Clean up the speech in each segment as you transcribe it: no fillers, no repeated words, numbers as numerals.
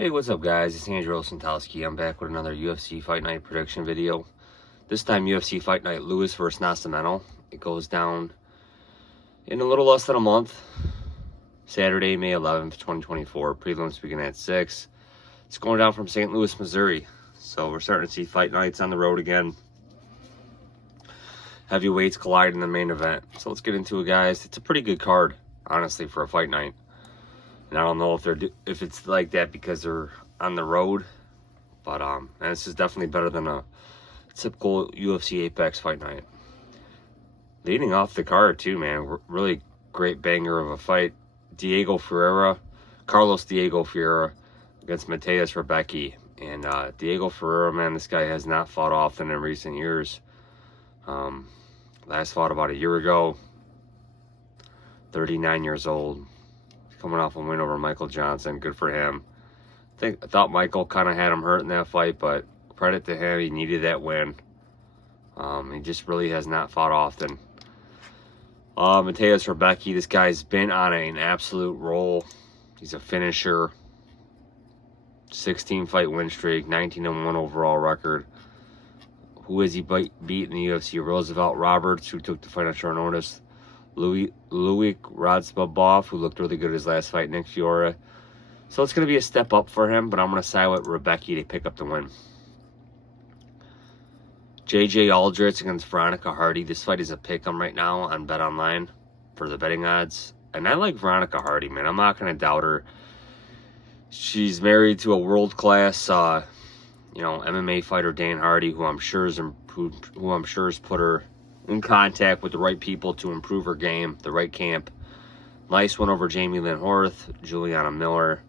Hey, what's up guys? It's Andrew Santowski. I'm back with another UFC Fight Night prediction video. This time UFC Fight Night Lewis versus Nascimento. It goes down in a little less than a month. Saturday, May 11th, 2024. Prelims begin at 6. It's going down from St. Louis, Missouri. So we're starting to see Fight Nights on the road again. Heavyweights collide in the main event. So let's get into it, guys. It's a pretty good card, honestly, for a Fight Night. And I don't know if it's like that because they're on the road, but and this is definitely better than a typical UFC Apex Fight Night. Leading off the card too, man, really great banger of a fight. Carlos Diego Ferreira against Mateus Rebecki, and Diego Ferreira, man, this guy has not fought often in recent years. Last fought about a year ago. 39 years old. Coming off a win over Michael Johnson. Good for him. I thought Michael kind of had him hurt in that fight, but credit to him. He needed that win. He just really has not fought often. Mateus Rebecki, this guy's been on an absolute roll. He's a finisher. 16-fight win streak. 19-1 overall record. Who has he beat in the UFC? Roosevelt Roberts, who took the fight on short notice. Louis Radsbabov, who looked really good his last fight, Nick Fiore. So it's going to be a step up for him, but I'm going to side with Rebecki to pick up the win. JJ Aldrich against Veronica Hardy. This fight is a pick'em right now on BetOnline for the betting odds. And I like Veronica Hardy, man. I'm not going to doubt her. She's married to a world-class, MMA fighter, Dan Hardy, who I'm sure has put her in contact with the right people to improve her game, the right camp. Nice one over Jamie Lynn Horth, Juliana Miller.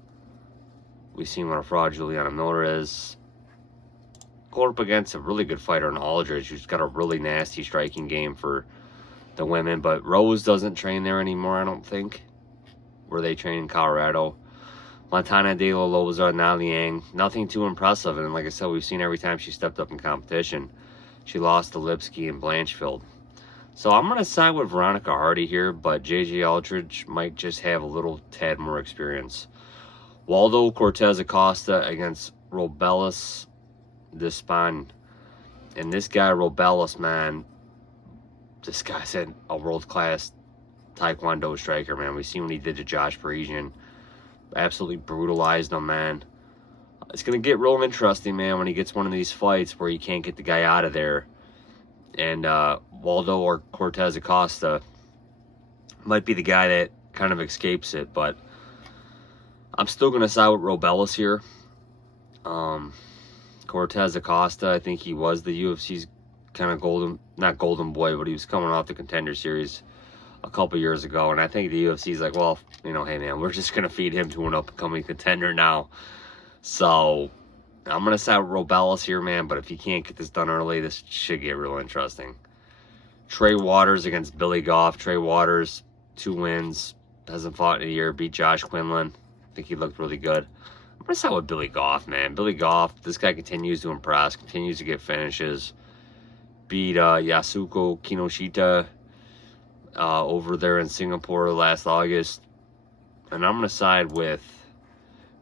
We've seen what a fraud Juliana Miller is. Going up against a really good fighter in Aldridge, who's got a really nasty striking game for the women. But Rose doesn't train there anymore, I don't think, where they train in Colorado. Montana De La Loza, Na Liang, nothing too impressive. And like I said, we've seen every time she stepped up in competition. She lost to Lipsky and Blanchfield. So I'm going to side with Veronica Hardy here, but JJ Aldridge might just have a little tad more experience. Waldo Cortez Acosta against Robelis Despaigne. And this guy, Robelis, man, this guy's a world-class Taekwondo striker, man. We've seen what he did to Josh Parisian. Absolutely brutalized him, man. It's going to get real interesting, man, when he gets one of these fights where you can't get the guy out of there. And Waldo or Cortez Acosta might be the guy that kind of escapes it. But I'm still going to side with Robelis here. Cortez Acosta, I think he was the UFC's kind of not golden boy, but he was coming off the Contender Series a couple years ago. And I think the UFC's like, well, hey, man, we're just going to feed him to an up-and-coming contender now. So I'm going to side with Robelis here, man. But if you can't get this done early, this should get real interesting. Trey Waters against Billy Goff. Trey Waters, 2 wins. Hasn't fought in a year. Beat Josh Quinlan. I think he looked really good. I'm going to side with Billy Goff, man. Billy Goff, this guy continues to impress. Continues to get finishes. Beat Yasuko Kinoshita over there in Singapore last August. And I'm going to side with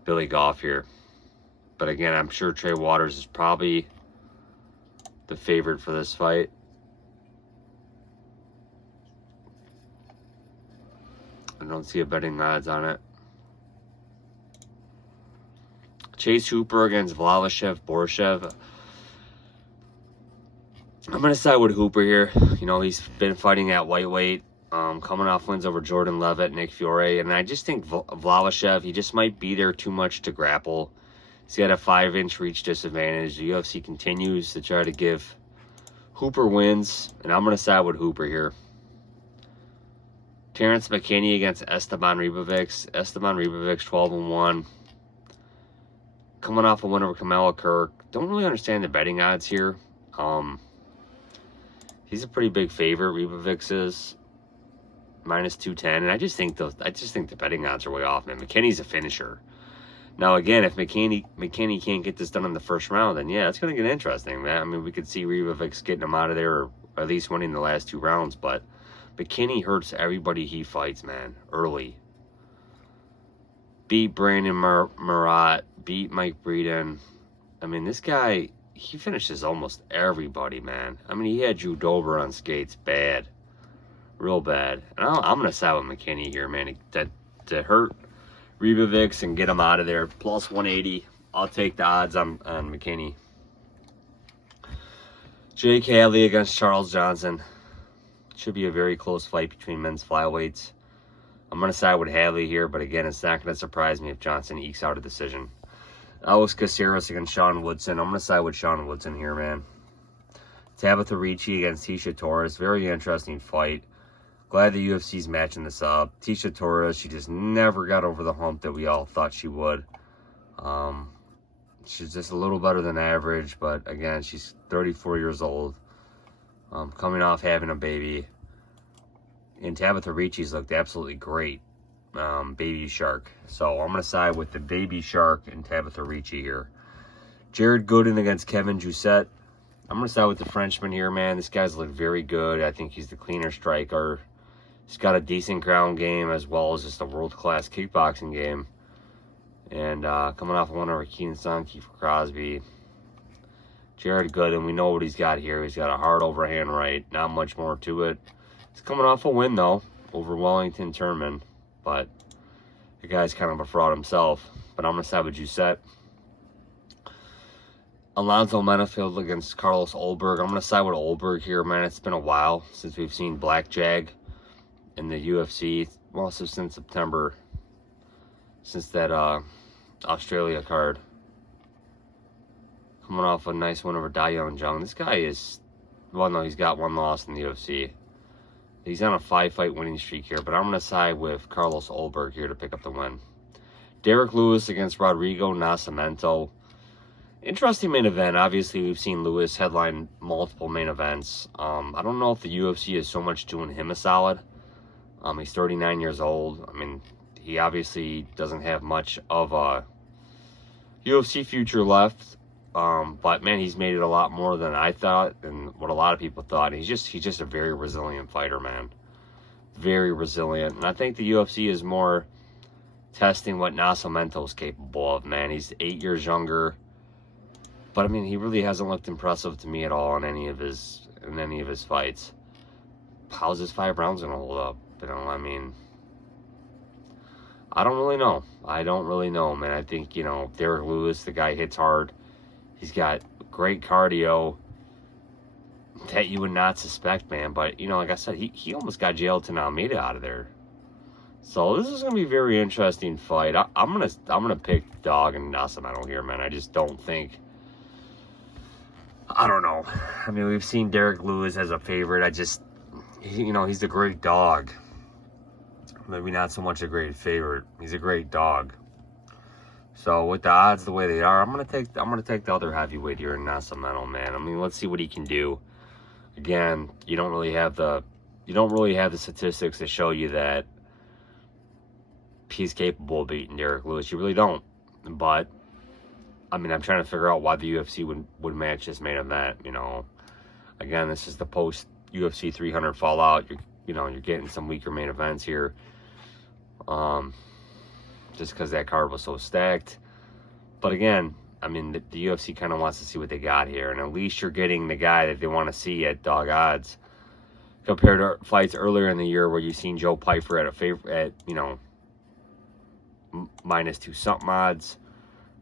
Billy Goff here. But again, I'm sure Trey Waters is probably the favorite for this fight. I don't see a betting odds on it. Chase Hooper against Vladishev Borshev. I'm going to side with Hooper here. He's been fighting at lightweight. Coming off wins over Jordan Levitt, Nick Fiore. And I just think Vladishev, he just might be there too much to grapple. He's got a 5-inch reach disadvantage. The UFC continues to try to give Hooper wins. And I'm going to side with Hooper here. Terrence McKinney against Esteban Ribovics. Esteban Ribovics, 12-1. Coming off a win over Kamala Kirk. Don't really understand the betting odds here. He's a pretty big favorite, Ribovics is. -210. And I just think the betting odds are way off, man. McKinney's a finisher. Now, again, if McKinney can't get this done in the first round, then yeah, it's going to get interesting, man. I mean, we could see Ribovics getting him out of there, or at least winning the last 2 rounds, but McKinney hurts everybody he fights, man, early. beat Brandon Marat, beat Mike Breeden. I mean, this guy, he finishes almost everybody, man. I mean, he had Drew Dober on skates, bad, real bad. And I'm going to side with McKinney here, man, to hurt Rebecki and get him out of there. Plus 180. I'll take the odds on McKinney. Jake Hadley against Charles Johnson. Should be a very close fight between men's flyweights. I'm going to side with Hadley here, but again, it's not going to surprise me if Johnson ekes out a decision. Alex Caceres against Sean Woodson. I'm going to side with Sean Woodson here, man. Tabitha Ricci against Tecia Torres. Very interesting fight. Glad the UFC's matching this up. Tecia Torres, she just never got over the hump that we all thought she would. She's just a little better than average, but again, she's 34 years old, coming off having a baby. And Tabitha Ricci's looked absolutely great, baby shark. So I'm going to side with the baby shark and Tabitha Ricci here. Jared Gooden against Kevin Jousset. I'm going to side with the Frenchman here, man. This guy's looked very good. I think he's the cleaner striker. He's got a decent ground game as well as just a world-class kickboxing game. And coming off of one over Keenan Son, Kiefer Crosby. Jared Gooden, we know what he's got here. He's got a hard overhand right. Not much more to it. He's coming off a win, though, over Wellington Turman. But the guy's kind of a fraud himself. But I'm going to side with Jousset. Alonzo Menafield against Carlos Ulberg. I'm going to side with Ulberg here, man. It's been a while since we've seen Black Jag in the UFC. Well, so since September. Since that Australia card. Coming off a nice win over Da Young Jung. This guy is, well, no, he's got one loss in the UFC. He's on a 5-fight winning streak here, but I'm going to side with Carlos Ulberg here to pick up the win. Derek Lewis against Rodrigo Nascimento. Interesting main event. Obviously, we've seen Lewis headline multiple main events. I don't know if the UFC is so much doing him a solid. He's 39 years old. I mean, he obviously doesn't have much of a UFC future left. But man, he's made it a lot more than I thought and what a lot of people thought. He's just a very resilient fighter, man. Very resilient. And I think the UFC is more testing what Nascimento is capable of, man. He's 8 years younger. But I mean, he really hasn't looked impressive to me at all in any of his fights. How's his 5 rounds gonna hold up? You know, I mean, I don't really know. I don't really know, man. I think, you know, Derek Lewis, the guy hits hard. He's got great cardio that you would not suspect, man. But, you know, like I said, he almost got Jailton Almeida out of there. So this is going to be a very interesting fight. I'm gonna pick dog and Nascimento here, man. I just don't think, I don't know. I mean, we've seen Derek Lewis as a favorite. You know, he's the great dog. Maybe not so much a great favorite. He's a great dog. So with the odds the way they are, I'm gonna take the other heavyweight here in Nascimento, man. I mean, let's see what he can do. Again, you don't really have the statistics to show you that he's capable of beating Derek Lewis. You really don't. But I mean, I'm trying to figure out why the UFC would match this main event. You know, again, this is the post UFC 300 fallout. You're getting some weaker main events here. Just because that card was so stacked. But again, I mean, the UFC kind of wants to see what they got here. And at least you're getting the guy that they want to see at dog odds. Compared to fights earlier in the year where you've seen Joe Pyfer at you know, -2 something odds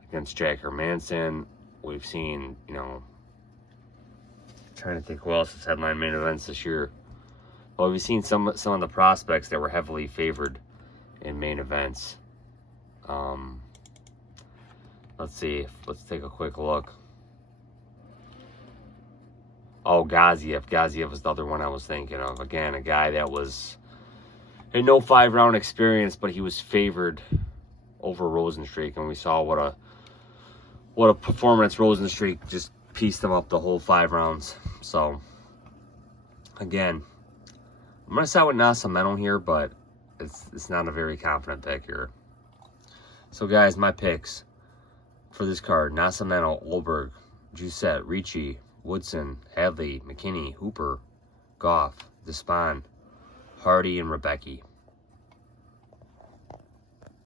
against Jack Hermanson. We've seen, you know, trying to think who else has headline main events this year. Well, we've seen some of the prospects that were heavily favored in main events. Let's see. Let's take a quick look. Oh, Gaziev. Gaziev was the other one I was thinking of. Again, a guy that had no 5-round experience, but he was favored over Rosenstreich, and we saw what a performance Rosenstreich just pieced him up the whole 5 rounds. So, again, I'm going to side with Nascimento here, but it's not a very confident pick here. So, guys, my picks for this card: Nascimento, Ulberg, Jousset, Ricci, Woodson, Hadley, McKinney, Hooper, Goff, Despaigne, Hardy, and Rebecki.